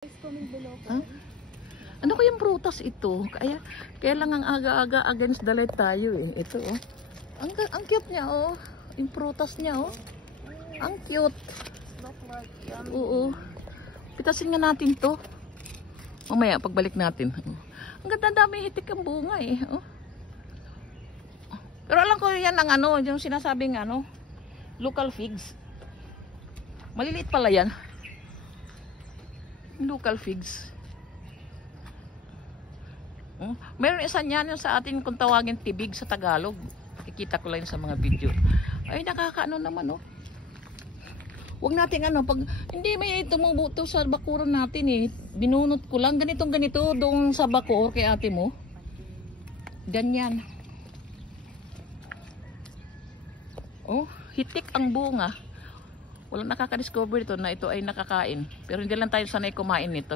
Huh? Ano kayang prutas ito? Kaya lang ang aga-aga against the light tayo eh. Ito oh. Ang cute niya oh. Yung prutas niya oh. Ang cute. Oo. Pitasin nga natin to. Mamaya pagbalik natin. Ang ganda, dami hitik ang bunga eh. Oh. Pero alam ko yan ang ano, yung sinasabing ano, local figs. Maliliit pala yan. Local figs. Meron isa niyan yung sa atin kung tawagin tibig sa Tagalog. Nakikita ko lang sa mga video. Ay nakakaano naman oh. Huwag natin ano, pag hindi may tumubuto sa bakuran natin eh. Binunot ko lang ganitong ganito doon sa bakor kay ate mo. Ganyan. Oh, hitik ang bunga. Walang nakaka-discover ito na ito ay nakakain. Pero hindi lang tayo sanay kumain nito.